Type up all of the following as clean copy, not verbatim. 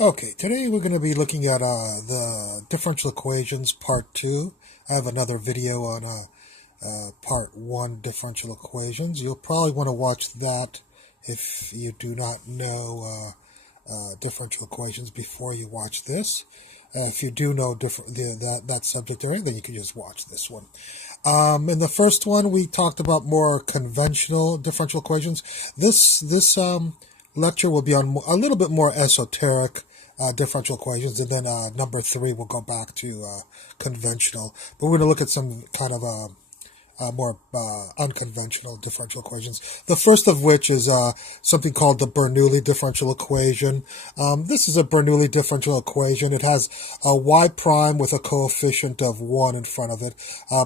Okay, today we're going to be looking at the differential equations part 2. I have another video on part 1 differential equations. You'll probably want to watch that if you do not know differential equations before you watch this. If you do know that subject area, then you can just watch this one. In the first one, we talked about more conventional differential equations. This lecture will be on a little bit more esoteric differential equations, and then number 3 we'll go back to conventional. But we're going to look at some kind of more unconventional differential equations. The first of which is something called the Bernoulli differential equation. This is a Bernoulli differential equation. It has a y prime with a coefficient of 1 in front of it,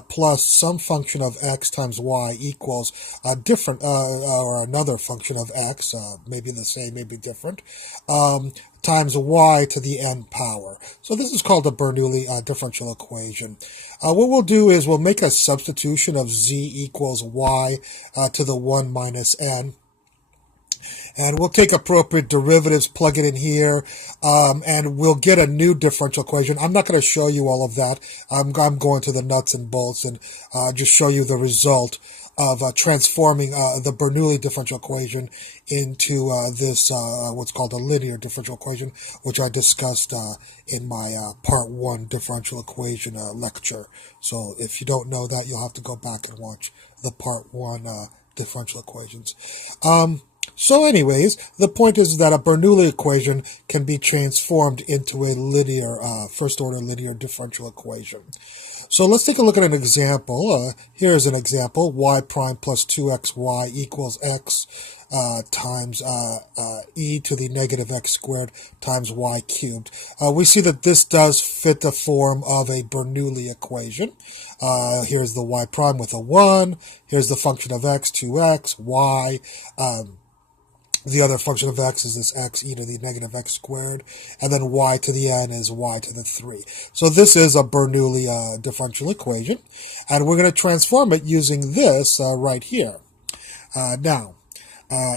plus some function of x times y equals a different, or another function of x, maybe the same, maybe different, times y to the n power. So this is called the Bernoulli differential equation. What we'll do is we'll make a substitution of z equals y to the 1 minus n. And we'll take appropriate derivatives, plug it in here, and we'll get a new differential equation. I'm not going to show you all of that. I'm going to the nuts and bolts and just show you the result of transforming the Bernoulli differential equation into this what's called a linear differential equation, which I discussed in my part 1 differential equation lecture. So if you don't know that, you'll have to go back and watch the part 1 differential equations. So anyways, the point is that a Bernoulli equation can be transformed into a linear, first-order linear differential equation. So let's take a look at an example. Here's an example. Y prime plus 2xy equals x times e to the negative x squared times y cubed. We see that this does fit the form of a Bernoulli equation. Here's the y prime with a 1. Here's the function of x, 2x, y. The other function of x is this x e to the negative x squared, and then y to the n is y to the 3. So this is a Bernoulli differential equation, and we're going to transform it using this right here. Now,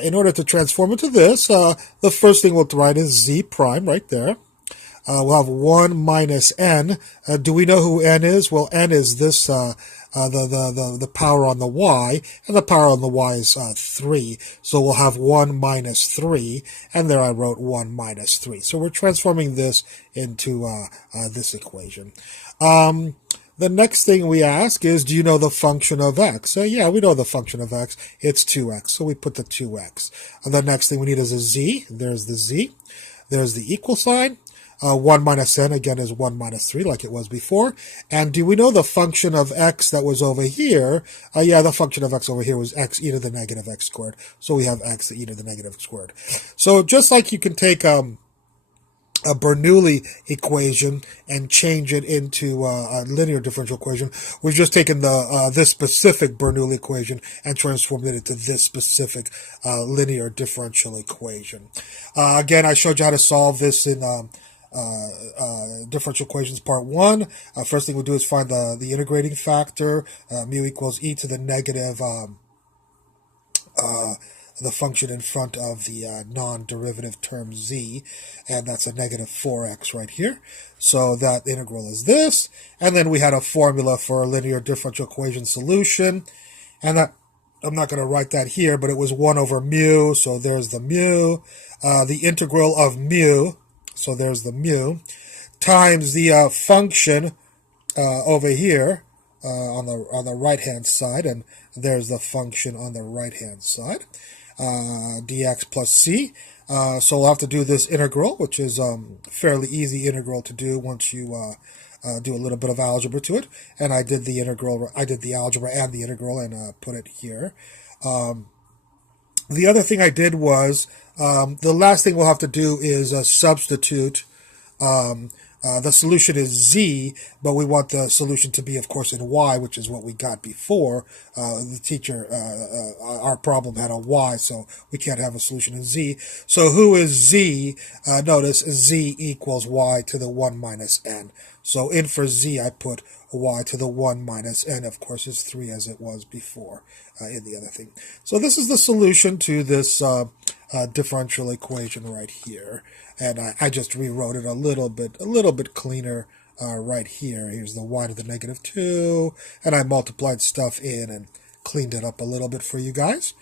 in order to transform it to this, the first thing we'll write is z prime right there. We'll have 1 minus n. Do we know who n is? Well, n is this, the power on the y, and the power on the y is 3. So we'll have 1 minus 3, and there I wrote 1 minus 3. So we're transforming this into this equation. The next thing we ask is, do you know the function of x? Yeah, we know the function of x. It's 2x, so we put the 2x. And the next thing we need is a z. There's the z. There's the equal sign. 1 minus n, again, is 1 minus 3, like it was before. And do we know the function of x that was over here? Yeah, the function of x over here was x e to the negative x squared. So we have x e to the negative x squared. So just like you can take a Bernoulli equation and change it into a linear differential equation, we've just taken this specific Bernoulli equation and transformed it into this specific linear differential equation. Again, I showed you how to solve this in differential equations part 1. First thing we'll do is find the integrating factor. Mu equals e to the negative the function in front of the non-derivative term z, and that's a negative 4x right here. So that integral is this, and then we had a formula for a linear differential equation solution, and that, I'm not going to write that here, but it was 1 over mu, so there's the mu, the integral of mu, so there's the mu, times the function over here on the right-hand side, and there's the function on the right-hand side, dx plus c. So we'll have to do this integral, which is fairly easy integral to do once you do a little bit of algebra to it. And I did the integral, I did the algebra and the integral and put it here. The other thing I did was, the last thing we'll have to do is substitute. The solution is z, but we want the solution to be, of course, in y, which is what we got before. The teacher, our problem had a y, so we can't have a solution in z. So who is z? Notice z equals y to the 1 minus n. So in for z, I put y to the 1 minus n, of course, is 3 as it was before in the other thing. So this is the solution to this differential equation right here. And I just rewrote it a little bit cleaner right here. Here's the y to the negative 2, and I multiplied stuff in and cleaned it up a little bit for you guys.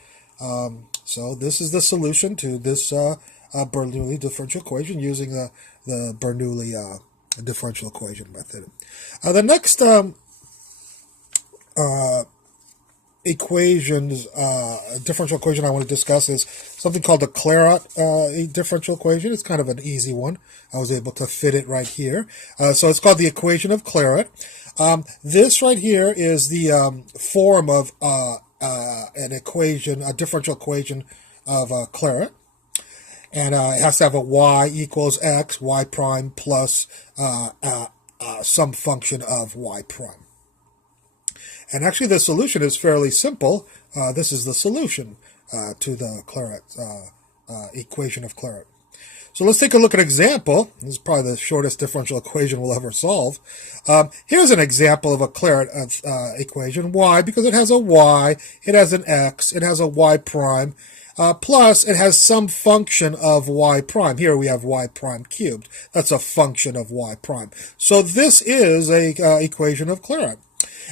So this is the solution to this Bernoulli differential equation using the Bernoulli differential equation method. The next differential equation I want to discuss is something called the Clairaut differential equation. It's kind of an easy one. I was able to fit it right here. So it's called the equation of Clairaut. This right here is the form of an equation, a differential equation of Clairaut. And it has to have a y equals x, y prime plus some function of y prime. And actually the solution is fairly simple. This is the solution to the Clairaut equation of Clairaut. So let's take a look at an example. This is probably the shortest differential equation we'll ever solve. Here's an example of a Clairaut equation. Why? Because it has a y, it has an x, it has a y prime, plus it has some function of y prime. Here we have y prime cubed. That's a function of y prime. So this is a equation of Clairaut.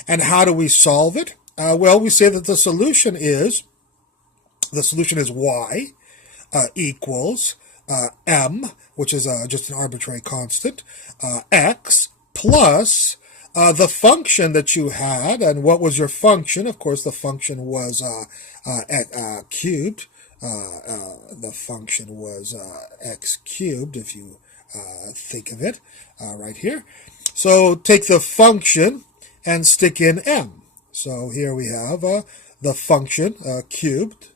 And how do we solve it? Well, we say that the solution is y equals m, which is just an arbitrary constant, x plus the function that you had. And what was your function? Of course, the function was cubed. The function was x cubed, if you think of it right here. So take the function and stick in m. So here we have the function cubed,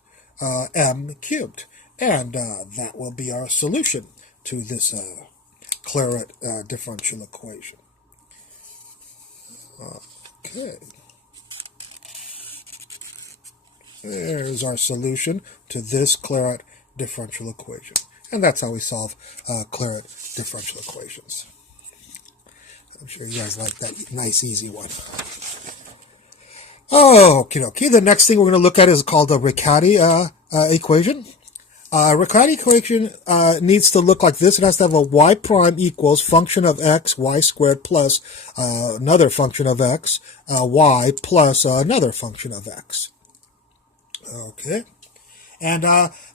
m cubed. And that will be our solution to this Clairaut differential equation. Okay. There's our solution to this Clairaut differential equation. And that's how we solve Clairaut differential equations. I'm sure you guys like that nice, easy one. Oh, okay. The next thing we're going to look at is called the Riccati equation. Riccati equation needs to look like this. It has to have a y prime equals function of x, y squared plus another function of x, y plus another function of x. Okay. And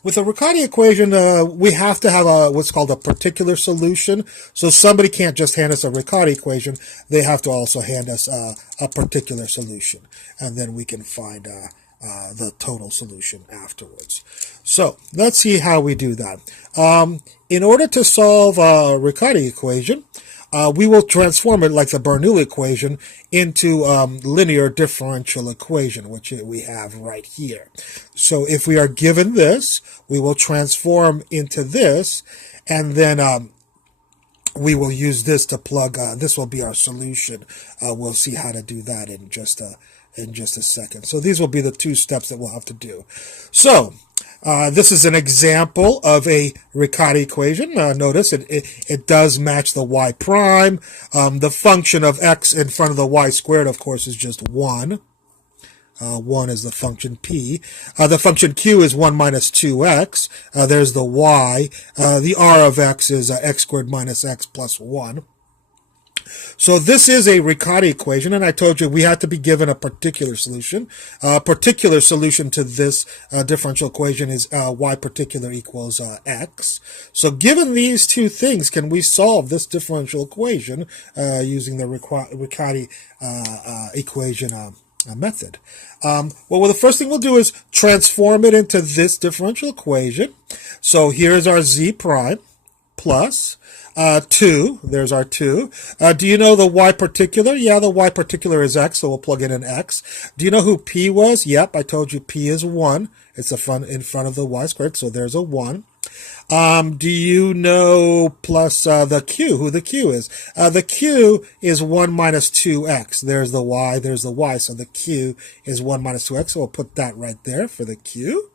with the Riccati equation, we have to have what's called a particular solution. So somebody can't just hand us a Riccati equation. They have to also hand us a particular solution. And then we can find the total solution afterwards. So let's see how we do that. In order to solve a Riccati equation, we will transform it like the Bernoulli equation into linear differential equation, which we have right here. So if we are given this, we will transform into this, and then we will use this to plug. This will be our solution. We'll see how to do that in just a second. So these will be the two steps that we'll have to do. So this is an example of a Riccati equation. Notice it does match the y prime. The function of x in front of the y squared, of course, is just 1. 1 is the function p. The function q is 1 minus 2x. There's the y. The r of x is x squared minus x plus 1. So this is a Riccati equation, and I told you we had to be given a particular solution. A particular solution to this differential equation is y particular equals x. So given these two things, can we solve this differential equation using the Riccati equation method? Well, the first thing we'll do is transform it into this differential equation. So here's our z prime plus 2, there's our 2. Do you know the y particular? Yeah, the y particular is x, so we'll plug in an x. Do you know who p was? Yep, I told you p is 1. It's in front of the y squared, so there's a 1. Do you know plus the q, who the q is? The q is 1 minus 2x. There's the y, so the q is 1 minus 2x, so we'll put that right there for the q.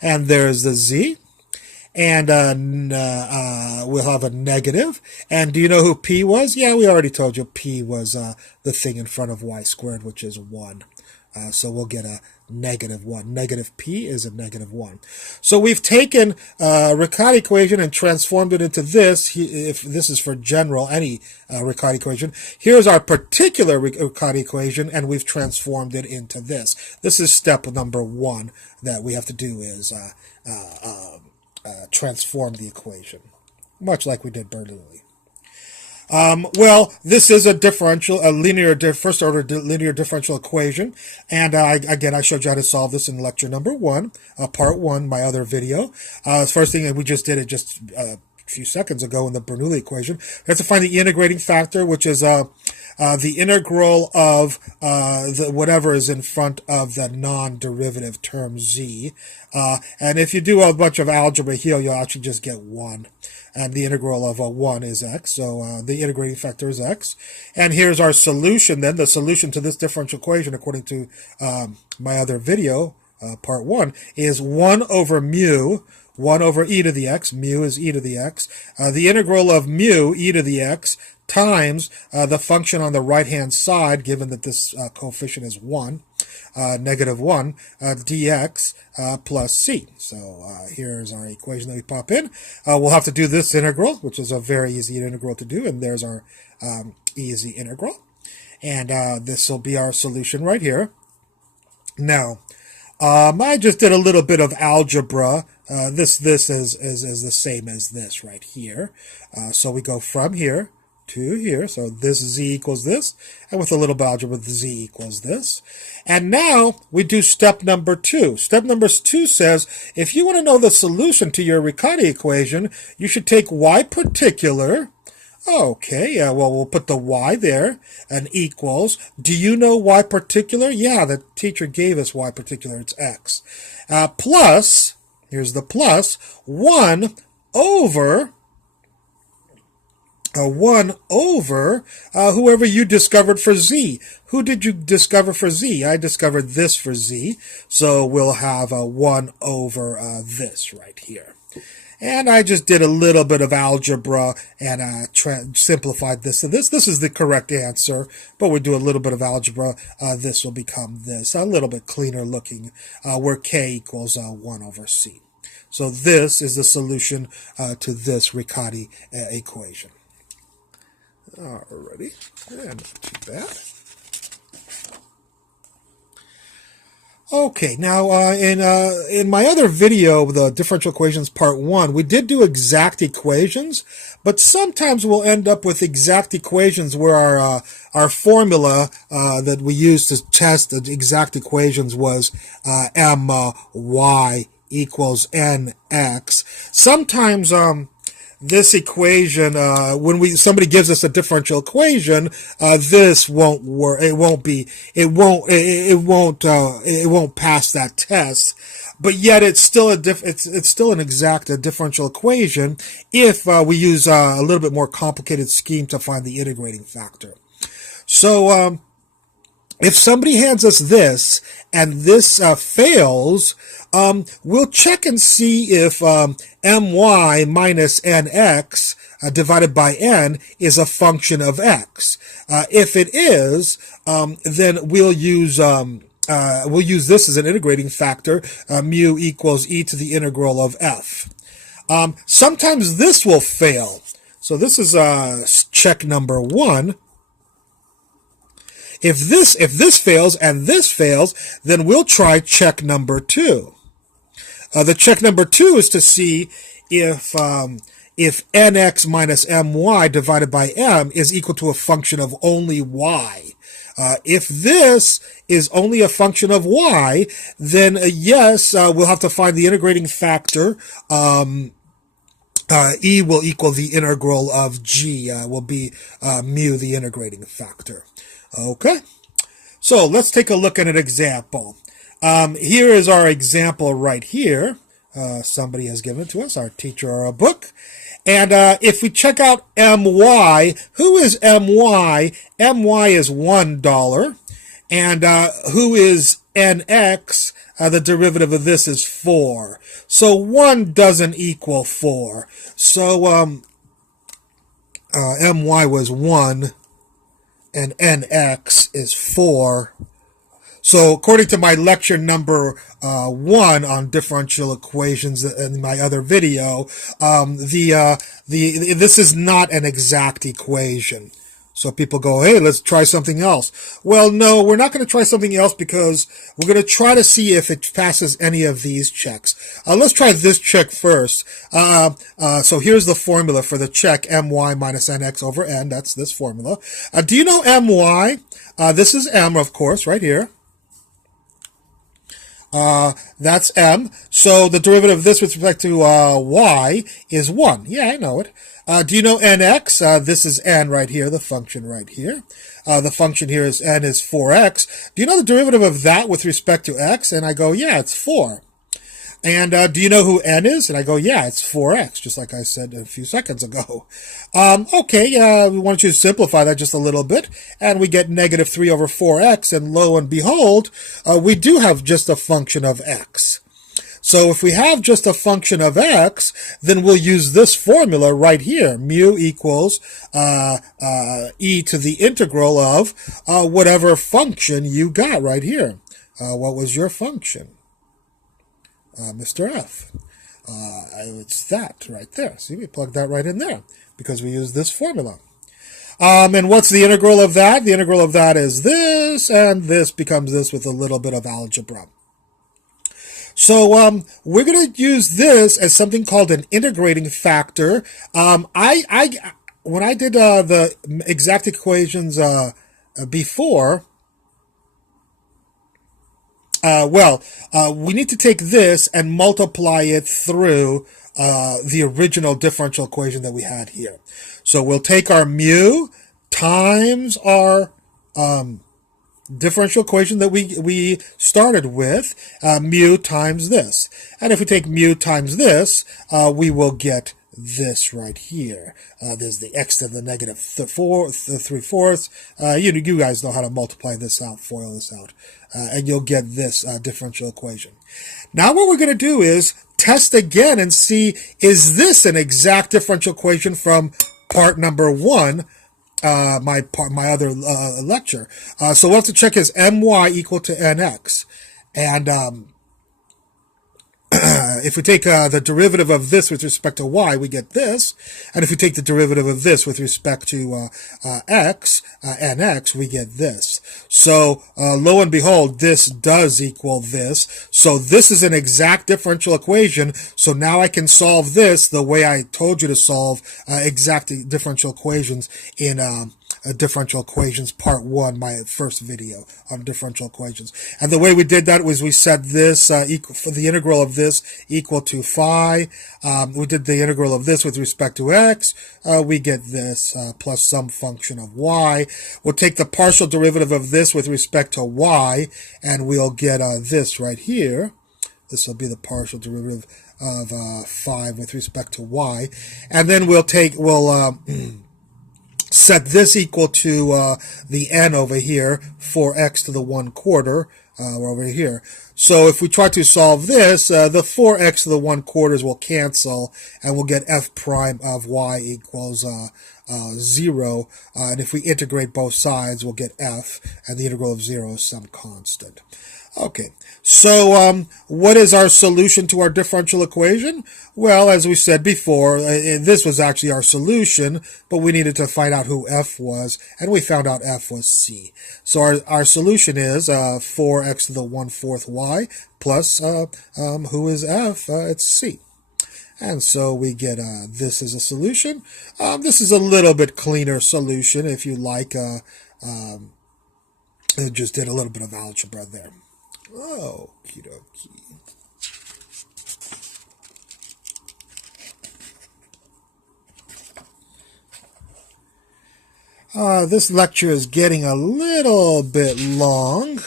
And there's the z. And we'll have a negative. And do you know who p was? Yeah, we already told you p was the thing in front of y squared, which is 1. So we'll get a negative 1. Negative p is a negative 1. So we've taken Riccati equation and transformed it into this. If this is for general, any Riccati equation. Here's our particular Riccati equation, and we've transformed it into this. This is step number 1 that we have to do is transform the equation, much like we did Bernoulli. Well, this is a first order linear differential equation. And again, I showed you how to solve this in lecture number 1, part 1, my other video. First thing, we just did it just a few seconds ago in the Bernoulli equation. We have to find the integrating factor, which is the integral of whatever is in front of the non-derivative term z. And if you do a bunch of algebra here, you'll actually just get 1. And the integral of 1 is x, so the integrating factor is x. And here's our solution then. The solution to this differential equation, according to my other video, part 1, is 1 over mu, 1 over e to the x, mu is e to the x. The integral of mu, e to the x, times the function on the right-hand side, given that this coefficient is 1, negative 1, dx plus c. So here's our equation that we pop in. We'll have to do this integral, which is a very easy integral to do, and there's our easy integral. And this will be our solution right here. Now, I just did a little bit of algebra. This is the same as this right here. So we go from here to here. So this z equals this, and with a little bit of algebra, z equals this. And now we do step number 2. Step number 2 says, if you want to know the solution to your Riccati equation, you should take y particular. Okay, yeah, well, we'll put the y there, and equals. Do you know y particular? Yeah, the teacher gave us y particular, it's x. Plus, here's the plus, 1 over whoever you discovered for z. Who did you discover for z? I discovered this for z, so we'll have 1 over this right here. And I just did a little bit of algebra and simplified this to this. This is the correct answer, but we do a little bit of algebra. This will become this, a little bit cleaner looking, where k equals 1 over c. So this is the solution to this Riccati equation. Alrighty, and not too bad. Okay, now in my other video, the differential equations part 1, we did do exact equations, but sometimes we'll end up with exact equations where our formula that we used to test the exact equations was my equals nx. Sometimes this equation, when somebody gives us a differential equation, this won't work. It won't pass that test. But yet, it's still it's still an exact differential equation if we use a little bit more complicated scheme to find the integrating factor. So, if somebody hands us this and this fails, we'll check and see if my minus nx divided by n is a function of x. If it is, then we'll use this as an integrating factor. Mu equals e to the integral of f. Sometimes this will fail. So this is check number 1. If this fails and this fails, then we'll try check number 2. The check number 2 is to see if nx minus my divided by m is equal to a function of only y. If this is only a function of y, then yes, we'll have to find the integrating factor. E will equal the integral of g, will be mu, the integrating factor. Okay, so let's take a look at an example. Here is our example right here. Somebody has given it to us, our teacher or a book. And if we check out my, who is my? My is $1. And who is nx? The derivative of this is 4. So 1 doesn't equal 4. So my was 1. And nx is 4. So according to my lecture number 1 on differential equations in my other video, this is not an exact equation. So people go, hey, let's try something else. Well, no, we're not going to try something else because we're going to try to see if it passes any of these checks. Let's try this check first. So here's the formula for the check my minus nx over n. That's this formula. Do you know my? This is m, of course, right here. That's m. So the derivative of this with respect to y is 1. Yeah, I know it. Do you know nx? This is n right here, the function right here. The function here is n is 4x. Do you know the derivative of that with respect to x? And I go, yeah, it's 4. And do you know who n is? And I go, yeah, it's 4x, just like I said a few seconds ago. Okay, we want you to simplify that just a little bit, and we get negative 3 over 4x, and lo and behold, we do have just a function of x. So if we have just a function of x, then we'll use this formula right here. Mu equals e to the integral of whatever function you got right here. What was your function? Mr. F. It's that right there. See, we plug that right in there because we use this formula. And what's the integral of that? The integral of that is this, and this becomes this with a little bit of algebra. So we're going to use this as something called an integrating factor. When I did the exact equations before, we need to take this and multiply it through the original differential equation that we had here. So we'll take our mu times our differential equation that we started with, mu times this. And if we take mu times this, we will get this right here. There's the x to the negative 3/4. You guys know how to multiply this out, FOIL this out, and you'll get this differential equation. Now what we're going to do is test again and see, is this an exact differential equation from part number 1, my other lecture. So we'll have to check is my equal to nx. And if we take the derivative of this with respect to y, we get this. And if we take the derivative of this with respect to nx, we get this. So lo and behold, this does equal this. So this is an exact differential equation. So now I can solve this the way I told you to solve exact differential equations in differential equations part 1, my first video on differential equations. And the way we did that was we set this equal for the integral of this equal to phi. We did the integral of this with respect to x. We get this plus some function of y. We'll take the partial derivative of this with respect to y, and we'll get this right here. This will be the partial derivative of 5 with respect to y. And then we'll set this equal to the n over here, 4x to the 1/4 over here. So if we try to solve this, the 4x to the 1/4 will cancel, and we'll get f prime of y equals 0. And if we integrate both sides, we'll get f, and the integral of 0 is some constant. Okay, so what is our solution to our differential equation? Well, as we said before, this was actually our solution, but we needed to find out who f was, and we found out f was c. So our solution is 4x to the 1/4 y plus, who is f? It's c. And so we get this as a solution. This is a little bit cleaner solution, if you like. It just did a little bit of algebra there. Oh, okie dokie. This lecture is getting a little bit long,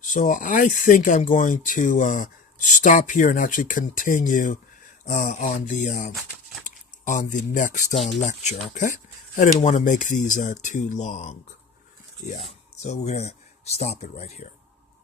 so I think I'm going to stop here and actually continue on the next lecture. Okay, I didn't want to make these too long. Yeah, so we're gonna stop it right here.